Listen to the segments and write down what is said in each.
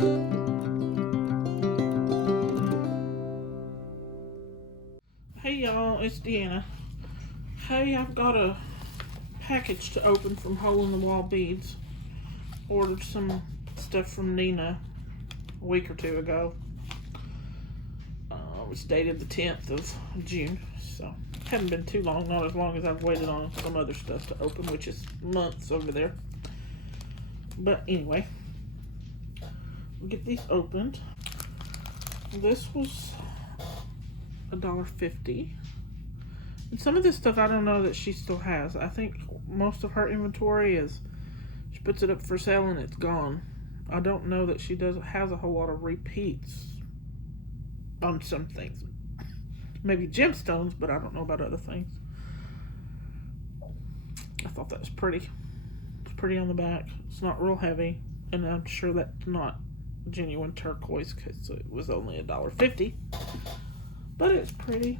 Hey y'all, it's Deanna. Hey, I've got a package to open from Hole in the Wall Beads. Ordered some stuff from Nina a week or two ago. It's dated the 10th of June, so haven't been too long, not as long as I've waited on some other stuff to open, which is months over there. But anyway, we'll get these opened. This was $1.50. And some of this stuff I don't know that she still has. I think most of her inventory is she puts it up for sale and it's gone. I don't know that she has a whole lot of repeats on some things. Maybe gemstones, but I don't know about other things. I thought that was pretty. It's pretty on the back. It's not real heavy, and I'm sure that's not genuine turquoise because it was only $1.50. But it's pretty.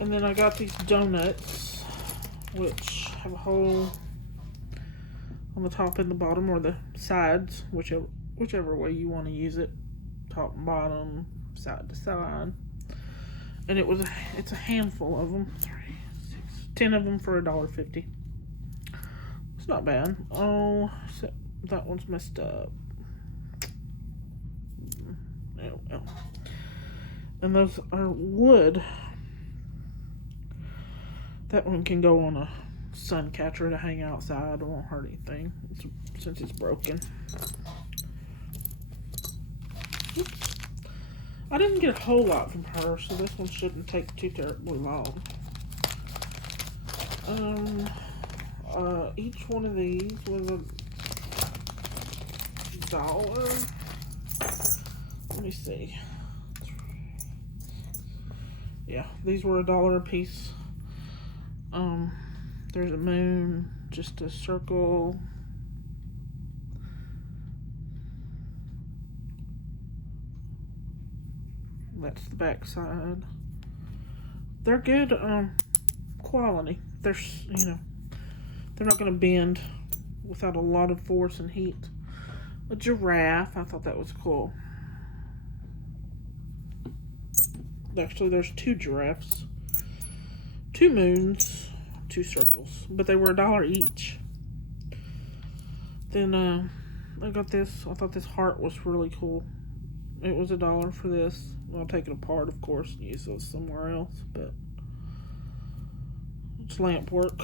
And then I got these donuts, which have a hole on the top and the bottom, or the sides, whichever way you want to use it, top and bottom, side to side. And it's a handful of them, 3, 6, 10 of them for $1.50. It's not bad. Oh, so that one's messed up. Oh. And those are wood. That one can go on a sun catcher to hang outside. It won't hurt anything since it's broken. Oops. I didn't get a whole lot from her, so this one shouldn't take too terribly long. Each one of these was $1. Let me see. Yeah, these were $1 a piece. There's a moon, just a circle. That's the back side. They're good quality. They're they're not going to bend without a lot of force and heat. A giraffe, I thought that was cool. Actually, there's 2 giraffes, 2 moons, 2 circles, but they were $1 each. Then I got this. I thought this heart was really cool. It was $1 for this. I'll take it apart, of course, and use those somewhere else, but it's lamp work,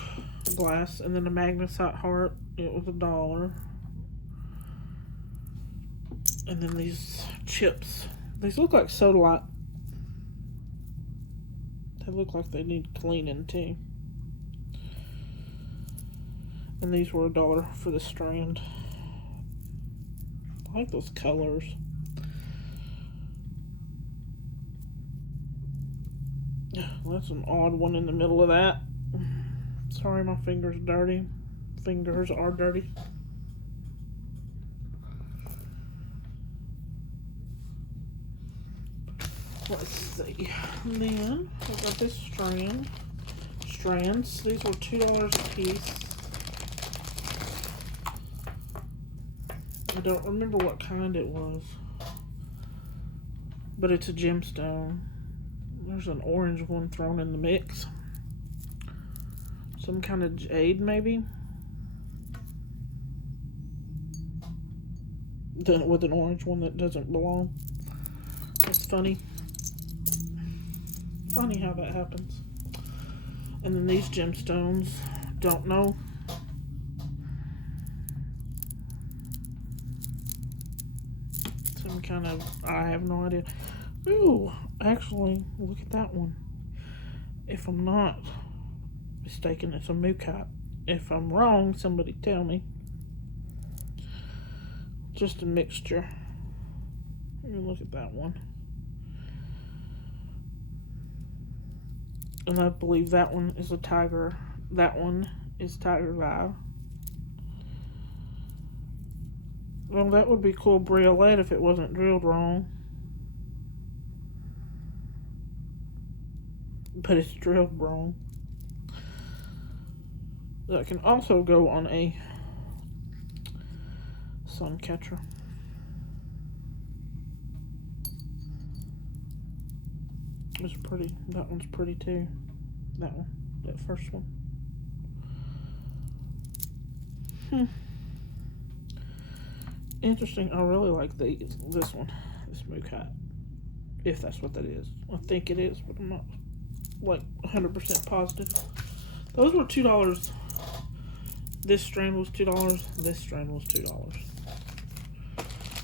glass. And then a magnesite heart, it was $1. And then these chips. These look like sodalite. They look like they need cleaning too. And these were $1 for the strand. I like those colors. That's an odd one in the middle of that. Sorry, my finger's dirty. Fingers are dirty. Let's see. And then I got this strands. These were $2 a piece. I don't remember what kind it was, but it's a gemstone. There's an orange one thrown in the mix. Some kind of jade, maybe? With an orange one that doesn't belong. It's funny. Funny how that happens. And then these gemstones, don't know. Some kind of, I have no idea. Ooh, actually, look at that one. If I'm not mistaken, it's a mookat. If I'm wrong, somebody tell me. Just a mixture. Look at that one. And I believe that one is a tiger. That one is tiger's eye. Well, that would be cool briolette if it wasn't drilled wrong. But it's drilled wrong. That can also go on a sun catcher. was pretty. That one's pretty too. That one. That first one. Interesting. I really like this one. This mook hat. If that's what that is. I think it is, but I'm not like 100% positive. Those were $2. This strand was $2. This strand was $2.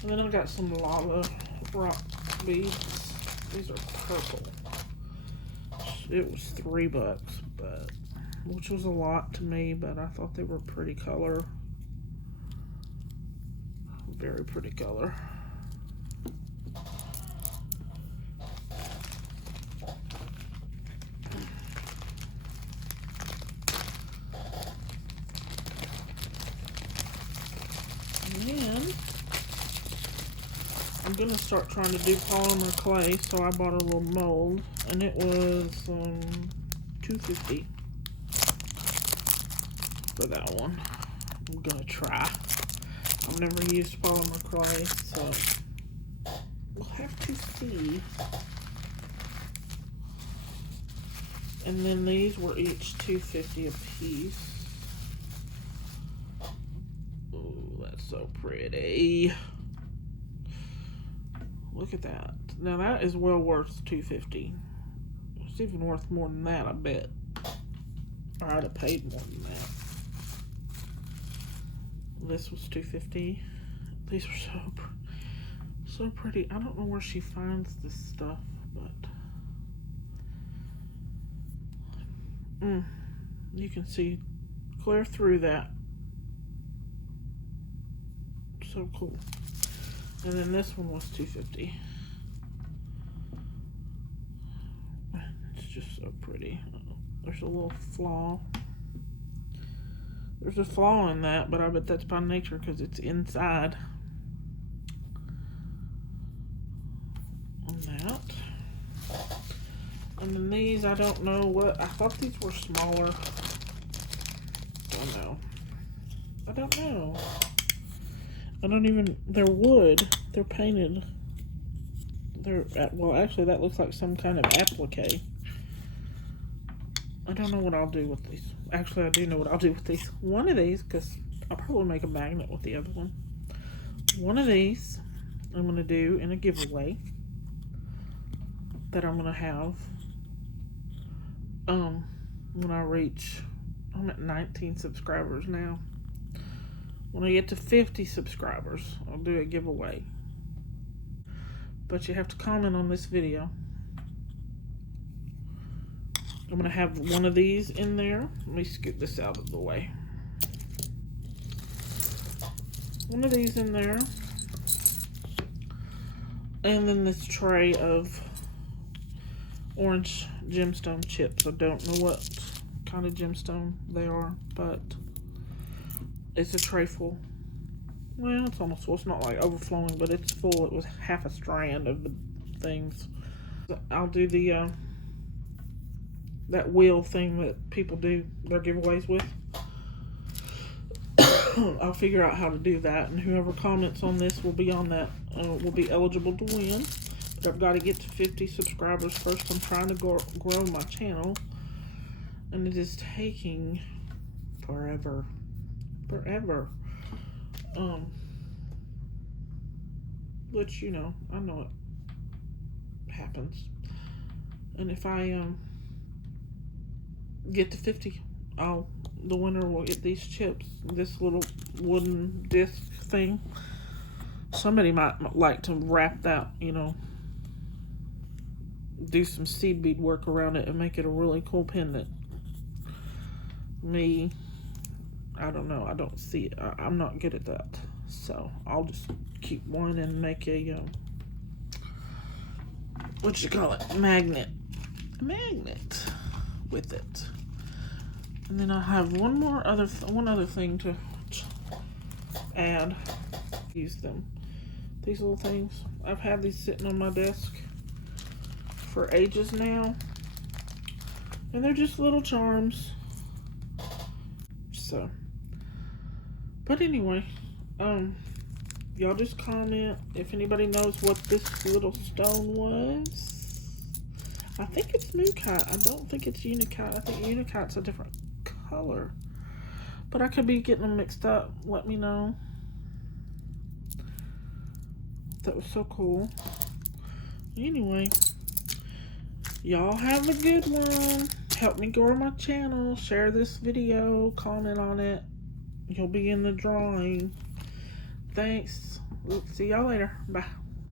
And then I got some lava rock beads. These are purple. It was $3, but which was a lot to me, but I thought they were pretty color. Very pretty color. And I'm gonna start trying to do polymer clay, so I bought a little mold, and it was $2.50 for that one. I'm gonna try. I've never used polymer clay, so we'll have to see. And then these were each $2.50 a piece. Oh, that's so pretty. Look at that. Now that is well worth $2.50. It's even worth more than that, I bet. Or I'd have paid more than that. This was $2.50. These are so pretty. I don't know where she finds this stuff, but you can see clear through that. So cool. And then this one was $2.50. It's just so pretty. There's a little flaw. There's a flaw in that, but I bet that's by nature because it's inside. On that. And then these, I don't know what. I thought these were smaller. Don't know. I don't know. I don't even. They're wood. They're painted. They're well. Actually, that looks like some kind of applique. I don't know what I'll do with these. Actually, I do know what I'll do with these. One of these, because I'll probably make a magnet with the other one. One of these, I'm going to do in a giveaway that I'm going to have when I reach, I'm at 19 subscribers now. When I get to 50 subscribers, I'll do a giveaway. But you have to comment on this video. I'm going to have one of these in there. Let me scoot this out of the way. One of these in there. And then this tray of orange gemstone chips. I don't know what kind of gemstone they are, but it's a tray full. Well, it's almost full. It's not like overflowing, but it's full. It was half a strand of the things. I'll do the that wheel thing that people do their giveaways with. I'll figure out how to do that, and whoever comments on this will be on that, will be eligible to win. But I've got to get to 50 subscribers first. I'm trying to grow my channel, and it is taking forever. Which, you know, I know it happens. And if I get to 50, the winner will get these chips, this little wooden disc thing. Somebody might like to wrap that, you know, do some seed bead work around it and make it a really cool pendant. Me, I don't know. I don't see it. I'm not good at that. So I'll just keep one and make a, what you call it? Magnet with it. And then I have one other thing to add. Use them. These little things. I've had these sitting on my desk for ages now. And they're just little charms. So, but anyway, y'all just comment if anybody knows what this little stone was. I think it's Mookat. I don't think it's Unicat. I think Unicat's a different color. But I could be getting them mixed up. Let me know. That was so cool. Anyway, y'all have a good one. Help me grow my channel. Share this video. Comment on it. You'll be in the drawing. Thanks. See y'all later. Bye.